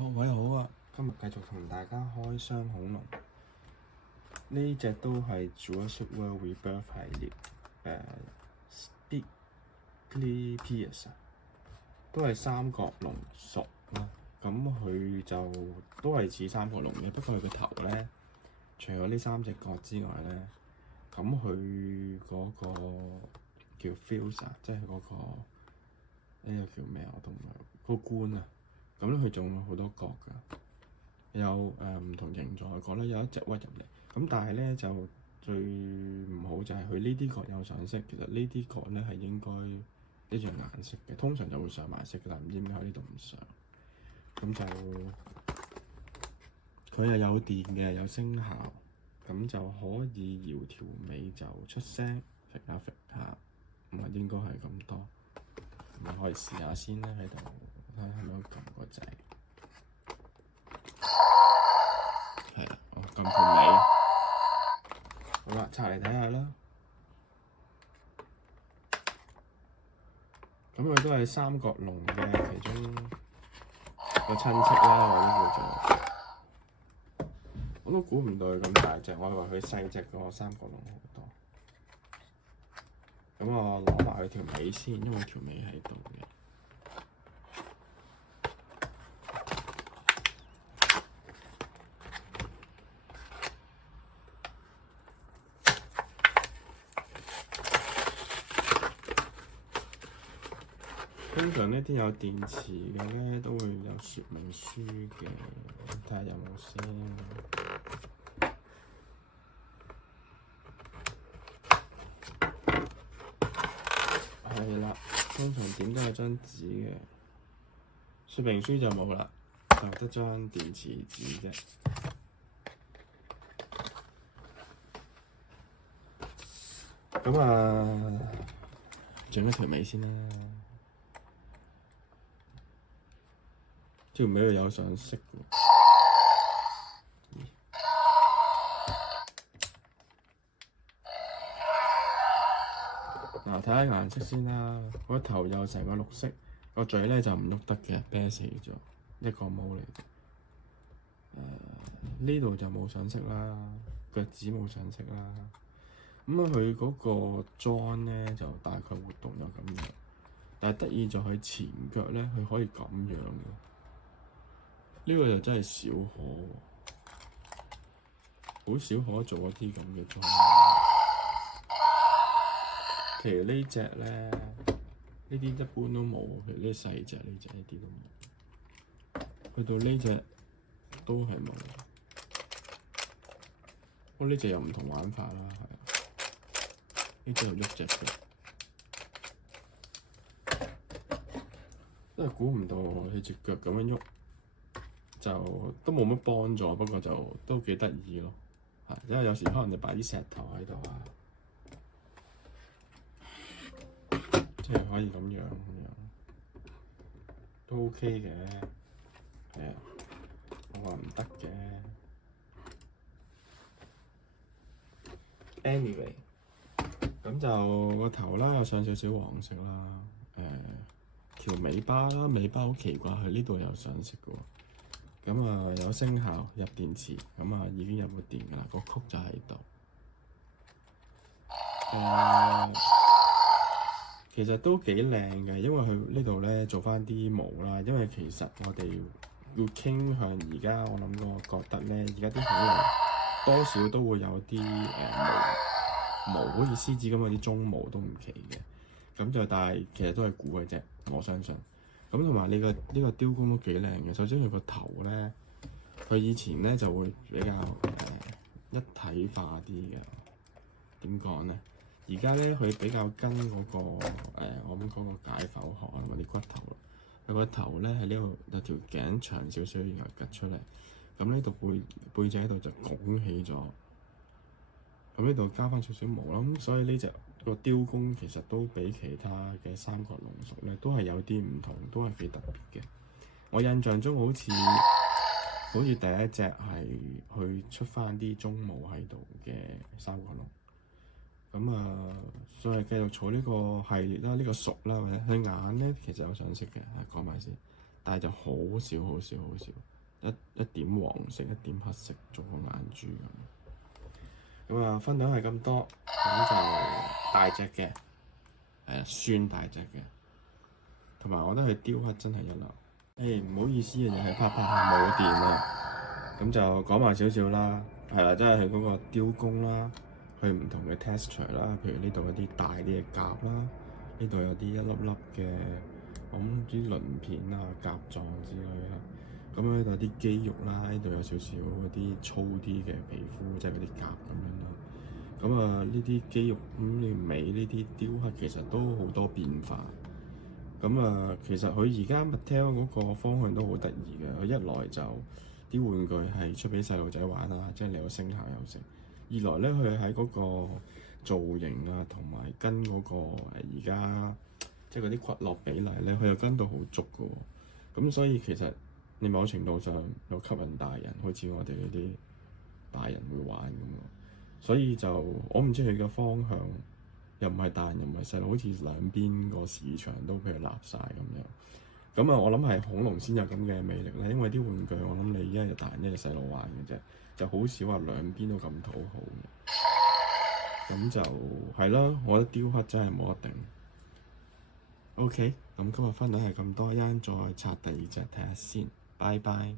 各位好啊！今日繼續同大家開箱恐龍，呢隻都係 Jurassic World Rebirth 系列，Spiclipes 都係三角龍屬啦。咁佢就都係似三角龍嘅，不過佢個頭咧，除咗呢三隻角之外咧，咁佢嗰個叫 Fusar，即係嗰個呢個叫咩我都唔係個冠啊。咁咧佢仲有好多角㗎，有唔同形狀嘅角咧，有一隻屈入嚟。咁但係咧就最唔好就係佢呢啲角有上色，其實呢啲角咧係應該一樣顏色嘅，通常就會上埋色㗎，但唔知點解喺呢度唔上。咁就佢又有電嘅，有聲效，咁就可以搖條尾就出聲，揈下揈下，咁啊應該係咁多。咁可以試下先啦，喺度睇下係咪撳個掣。係啦，我撳條尾。好啦，拆嚟睇下啦。咁佢都係三角龍嘅其中個親戚啦，或者叫做。我都估唔到佢咁大隻，我以為佢細隻過三角龍好多。咁我攞埋佢條尾先，因為條尾喺度嘅。通常呢啲有電池嘅咧，都會有說明書嘅，睇下有冇先。係啦，通常點都有張紙嘅，說明書就冇啦，就得張電池紙啫。咁啊，整一條尾先啦。條尾又有上色喎。嗱，睇下顏色先啦。個頭有成個綠色，個嘴咧就唔喐得嘅，啤死咗，一個毛嚟嘅。呢度就冇上色啦，腳趾冇上色啦。咁啊，佢嗰個裝咧就大概活動咗咁樣，但係得意就係前腳咧，佢可以咁樣嘅。呢個就真係少可，好少可做一啲咁嘅裝。譬如呢隻咧，呢啲一般都冇。譬如呢細隻，呢隻一啲都冇。去到呢隻都係冇。不過呢隻又唔同玩法啦，係啊。呢隻又喐隻嘅，真係估唔到佢隻腳咁樣喐，就都冇乜幫助。不過就都幾得意咯，係因為有時可能你擺啲石頭喺度啊。即係可以咁樣都 OK 嘅，係啊，我話唔得嘅。Anyway， 咁就個頭啦，有上少少黃色啦，條尾巴啦，尾巴好奇怪，佢呢度有上色嘅喎。咁啊有聲效，入電池，咁啊已經入咗電㗎啦，個曲就喺度。其實都幾靚嘅，因為佢呢度咧做翻啲毛啦。因為其實我哋要傾向而家，我諗我覺得咧，而家啲恐龍多少都會有啲毛，好似獅子咁嗰啲鬃毛都唔奇嘅。咁就但係其實都係估嘅啫，我相信。咁同埋呢個雕工都幾靚嘅。首先佢個頭咧，佢以前咧就會比較一體化啲嘅。點講咧？而家咧佢比較跟嗰個我諗嗰個解剖學啊，嗰啲骨頭。佢個頭咧喺呢度有條頸長少少，然後趌出嚟。咁呢度背脊喺度就拱起咗。咁呢度加翻少少毛啦。咁所以呢隻個雕工其實都比其他嘅三角龍屬咧都係有啲唔同，都係幾特別嘅。我印象中好似第一隻係去出翻啲鬃毛喺度嘅三角龍。咁啊，再繼續儲呢個系列啦，呢個屬啦，或者佢眼咧其實有上色嘅，講埋先。但係就好少好少好少，一點黃色一點黑色做個眼珠咁。咁啊，分享係咁多，咁就大隻嘅，算大隻嘅，同埋我覺得佢雕刻真係一流。唔好意思啊，又係啪啪下冇電啦，咁就講埋少少啦。係啦，即係佢嗰個雕工啦，佢唔同嘅 texture 啦，譬如呢度有啲大啲嘅甲啦，呢度有啲一粒粒嘅，我諗啲鱗片啊、甲狀之類啦。咁呢度有啲肌肉啦，呢度有少少嗰啲粗啲嘅皮膚，即係嗰啲甲咁樣啦。咁啊，呢啲肌肉咁你尾呢啲雕刻其實都好多變化。咁啊，其實佢而家 Mattel 嗰個方向都好得意嘅。佢一來就啲玩具係出俾細路仔玩啊，即係你有聲效有成；二來咧，佢喺嗰個造型啊，同埋跟嗰個而家即係嗰啲骨骼比例咧，佢又跟到好足嘅喎。咁所以其實你某程度上又吸引大人，好似我哋嗰啲大人會玩咁喎。所以就我唔知佢嘅方向。又唔係大人又唔係細路，好似兩邊個市場都俾佢立晒咁樣。咁啊，我諗係恐龍先有咁嘅魅力咧，因為啲玩具我諗你一係大人一係細路玩嘅啫，就好少話兩邊都咁討好嘅。咁就係咯，我覺得雕刻真係冇得頂。OK，咁今日分享係咁多，一陣再拆第二隻睇下先，拜拜。